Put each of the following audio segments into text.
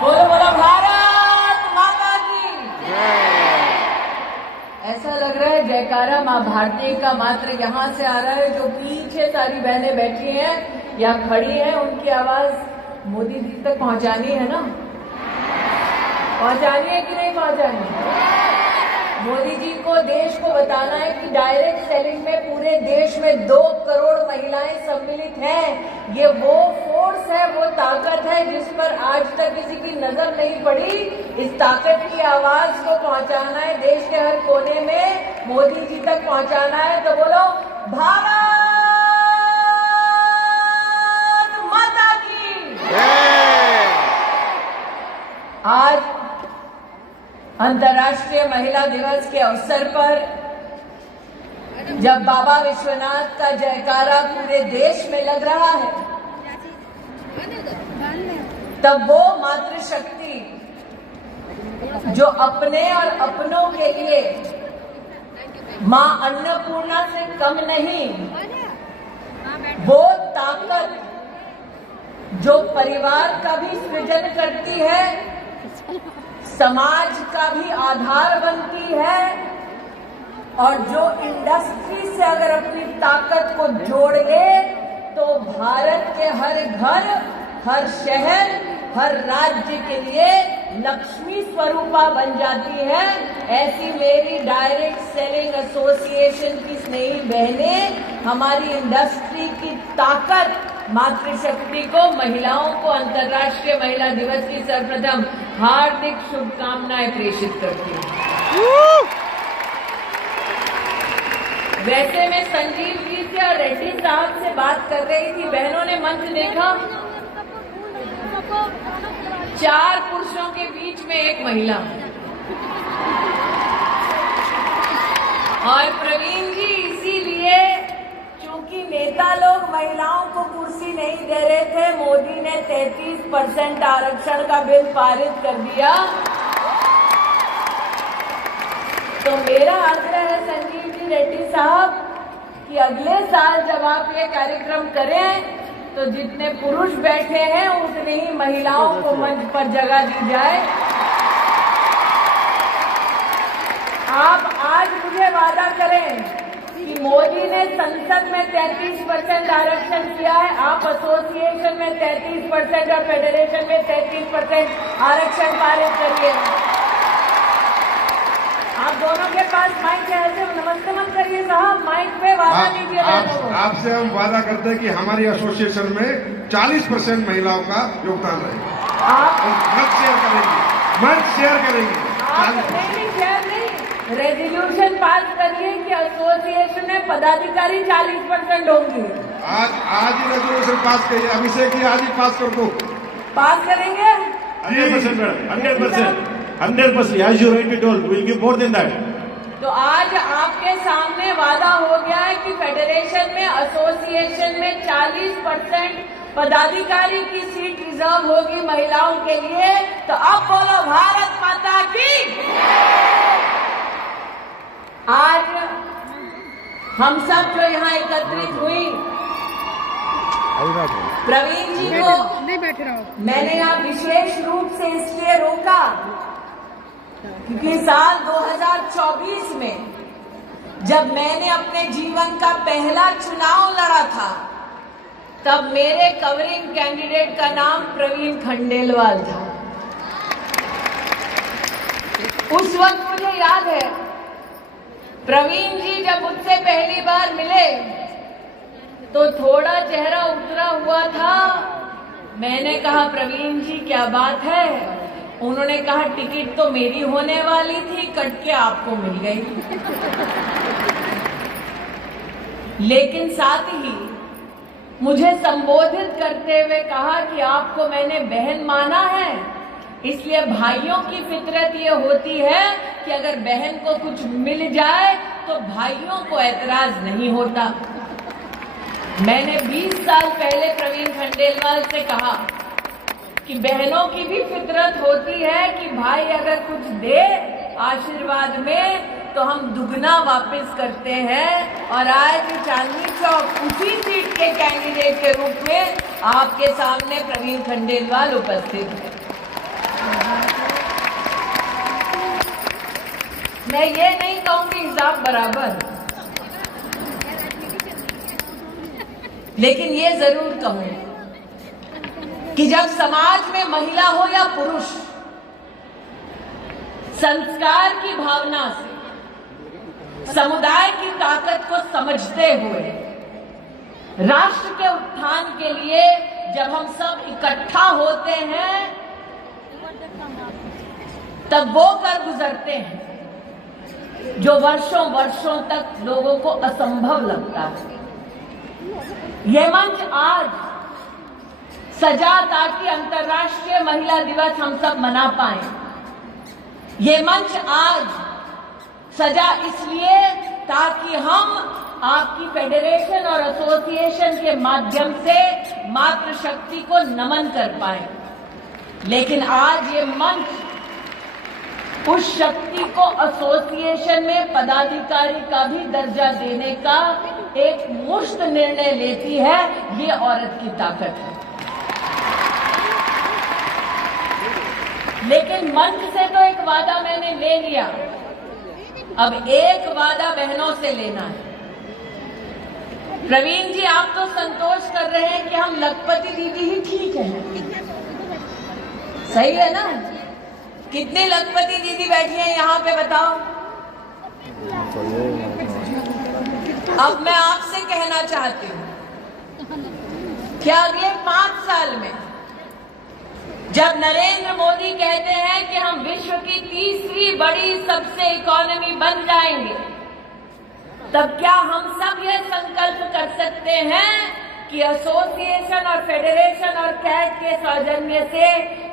बोलो बोलो भारत माता की। ऐसा लग रहा है जयकारा माँ भारती का मात्र यहाँ से आ रहा है। जो पीछे सारी बहनें बैठी हैं या खड़ी हैं, उनकी आवाज मोदी जी तक पहुंचानी है ना? पहुंचानी है कि नहीं पहुंचानी? मोदी जी को देश को बताना है कि डायरेक्ट सेलिंग में पूरे देश में 2 करोड़ महिलाएं सम्मिलित हैं। ये वो फोर्स है, वो ताकत है जिस पर आज तक किसी की नजर नहीं पड़ी। इस ताकत की आवाज को पहुंचाना है देश के हर कोने में, मोदी जी तक पहुंचाना है। तो बोलो भारत माता की। आज अंतर्राष्ट्रीय महिला दिवस के अवसर पर जब बाबा विश्वनाथ का जयकारा पूरे देश में लग रहा है, तब वो मातृशक्ति जो अपने और अपनों के लिए मां अन्नपूर्णा से कम नहीं, वो ताकत जो परिवार का भी सृजन करती है, समाज का भी आधार बनती है, और जो इंडस्ट्री से अगर अपनी ताकत को जोड़ ले तो भारत के हर घर, हर शहर, हर राज्य के लिए लक्ष्मी स्वरूपा बन जाती है। ऐसी मेरी डायरेक्ट सेलिंग एसोसिएशन की स्नेही बहनें हमारी इंडस्ट्री की ताकत, मातृशक्ति को, महिलाओं को अंतर्राष्ट्रीय महिला दिवस की सर्वप्रथम हार्दिक शुभकामनाएं प्रेषित करती हूँ। वैसे मैं संजीव जी से और रेड्डी साहब से बात कर रही थी, बहनों ने मंच देखा, 4 पुरुषों के बीच में 1 महिला। और प्रवीण जी, इसीलिए क्योंकि नेता लोग महिलाओं को कुर्सी नहीं दे रहे थे, मोदी ने 33% आरक्षण का बिल पारित कर दिया। तो मेरा आग्रह है संजीव जी, रेड्डी साहब, कि अगले साल जब आप ये कार्यक्रम करें तो जितने पुरुष बैठे हैं उतनी ही महिलाओं को मंच पर जगह दी जाए। आप आज मुझे वादा करें कि मोदी ने संसद में 33% आरक्षण किया है, आप एसोसिएशन में 33% और फेडरेशन में 33% आरक्षण पारित करिए। आप दोनों के पास माइक है, ऐसे नमस्ते मत करिए साहब, माइक पे वादा कीजिए। आपसे हम वादा करते हैं कि हमारी एसोसिएशन में 40% महिलाओं का योगदान रहेगा। आप मंच शेयर करेंगे, मंच शेयर करेंगे। नहीं, शेयर नहीं, रेजोल्यूशन पास करिए कि एसोसिएशन में पदाधिकारी 40% होंगी। आज ही रेजोल्यूशन पास करिए, अभिषेक जी आज ही पास कर दो। पास करेंगे 100% madam, 100%, as you rightly told, we'll give more than that. तो आज आपके सामने वादा हो गया है कि फेडरेशन में, एसोसिएशन में 40% पदाधिकारी की सीट रिजर्व होगी महिलाओं के लिए। तो अब बोलो भारत माता की। आज हम सब जो यहाँ एकत्रित हुई, प्रवीण जी को मैंने यहाँ विशेष रूप से इसलिए रोका क्योंकि साल 2024 में जब मैंने अपने जीवन का पहला चुनाव लड़ा था, तब मेरे कवरिंग कैंडिडेट का नाम प्रवीण खंडेलवाल था। उस वक्त मुझे याद है, प्रवीण जी जब मुझसे पहली बार मिले तो थोड़ा चेहरा उतरा हुआ था। मैंने कहा, प्रवीण जी क्या बात है? उन्होंने कहा, टिकट तो मेरी होने वाली थी, कट के आपको मिल गई। लेकिन साथ ही मुझे संबोधित करते हुए कहा कि आपको मैंने बहन माना है, इसलिए भाइयों की फितरत ये होती है कि अगर बहन को कुछ मिल जाए तो भाइयों को ऐतराज नहीं होता। मैंने 20 साल पहले प्रवीण खंडेलवाल से कहा कि बहनों की भी फितरत होती है कि भाई अगर कुछ दे आशीर्वाद में तो हम दुगना वापस करते हैं। और आज चांदनी चौक उसी सीट के कैंडिडेट के रूप में आपके सामने प्रवीण खंडेलवाल उपस्थित है। मैं ये नहीं कहूंगी हिसाब बराबर, लेकिन ये जरूर कहूं कि जब समाज में महिला हो या पुरुष संस्कार की भावना से समुदाय की ताकत को समझते हुए राष्ट्र के उत्थान के लिए जब हम सब इकट्ठा होते हैं तब वो कर गुजरते हैं जो वर्षों वर्षों तक लोगों को असंभव लगता है। ये मंच आज सजा ताकि अंतर्राष्ट्रीय महिला दिवस हम सब मना पाए। ये मंच आज सजा इसलिए ताकि हम आपकी फेडरेशन और एसोसिएशन के माध्यम से मातृशक्ति को नमन कर पाए। लेकिन आज ये मंच उस शक्ति को एसोसिएशन में पदाधिकारी का भी दर्जा देने का एक मुश्त निर्णय लेती है। ये औरत की ताकत है। लेकिन मंच से तो एक वादा मैंने ले लिया, अब एक वादा बहनों से लेना है। प्रवीण जी, आप तो संतोष कर रहे हैं कि हम लखपति दीदी ही ठीक हैं, सही है ना? कितनी लखपति दीदी बैठी हैं यहाँ पे बताओ? अब मैं आपसे कहना चाहती हूँ कि अगले 5 साल में जब नरेंद्र मोदी कहते हैं कि हम विश्व की तीसरी बड़ी सबसे इकोनॉमी बन जाएंगे, तब क्या हम सब ये संकल्प कर सकते हैं कि एसोसिएशन और फेडरेशन और कैट के सौजन्य से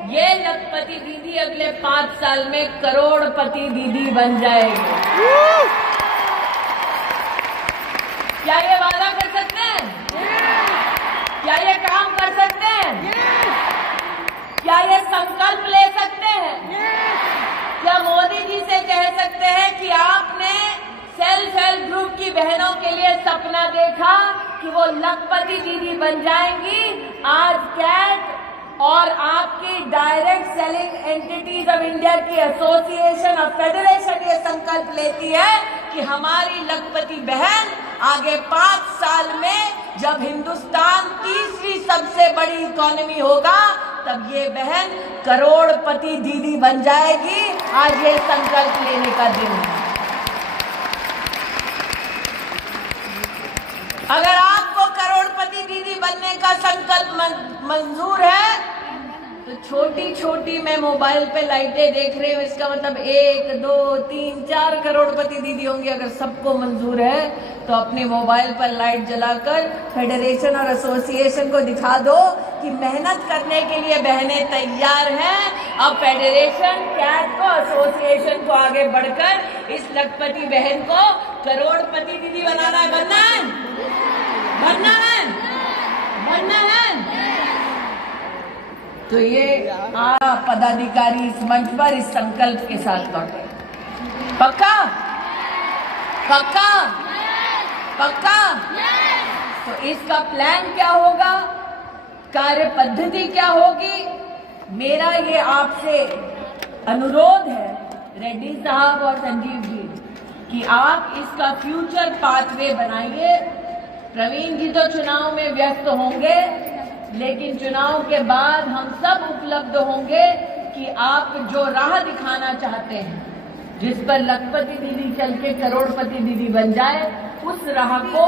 ये लखपति दीदी अगले 5 साल में करोड़पति दीदी बन जाएगी? क्या ये वादा कर सकते हैं? क्या ये काम कर सकते हैं? क्या ये संकल्प ले सकते हैं? क्या मोदी जी से कह सकते हैं कि आपने सेल्फ हेल्प ग्रुप की बहनों के लिए सपना देखा कि वो लखपति दीदी बन जाएंगी? आज कैट और आपकी direct selling entities of India की एसोसिएशन और फेडरेशन ये संकल्प लेती है कि हमारी लखपति बहन आगे 5 साल में जब हिंदुस्तान तीसरी सबसे बड़ी इकोनॉमी होगा तब ये बहन करोड़पति दीदी बन जाएगी। आज ये संकल्प लेने का दिन है। अगर आपको करोड़पति दीदी बनने का संकल्प मंजूर है तो छोटी छोटी मैं मोबाइल पे लाइटें देख रही हूँ, इसका मतलब 1, 2, 3, 4 करोड़पति दीदी होंगी। अगर सबको मंजूर है तो अपने मोबाइल पर लाइट जलाकर फेडरेशन और एसोसिएशन को दिखा दो कि मेहनत करने के लिए बहनें तैयार हैं। अब फेडरेशन, कैट को, एसोसिएशन को आगे बढ़कर इस लखपति बहन को करोड़पति दीदी बनाना है। बनना है, बनना है, बनना है। तो ये पदाधिकारी इस मंच पर इस संकल्प के साथ लौटे। पक्का? पक्का? पक्का? तो इसका प्लान क्या होगा, कार्य पद्धति क्या होगी? मेरा ये आपसे अनुरोध है रेड्डी साहब और संजीव जी कि आप इसका फ्यूचर पाथवे बनाइए। प्रवीण जी तो चुनाव में व्यस्त होंगे, लेकिन चुनाव के बाद हम सब उपलब्ध होंगे कि आप जो राह दिखाना चाहते हैं, जिस पर लखपति दीदी चल के करोड़पति दीदी बन जाए, उस राह को,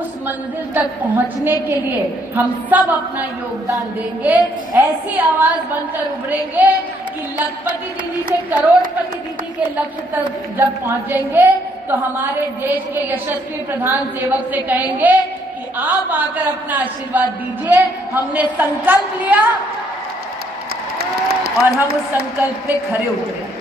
उस मंजिल तक पहुंचने के लिए हम सब अपना योगदान देंगे। ऐसी आवाज बनकर उभरेंगे कि लखपति दीदी से करोड़पति दीदी के लक्ष्य तक जब पहुंचेंगे तो हमारे देश के यशस्वी प्रधान सेवक से कहेंगे कि आप आकर अपना आशीर्वाद दीजिए। हमने संकल्प लिया और हम उस संकल्प पे खरे उतरे।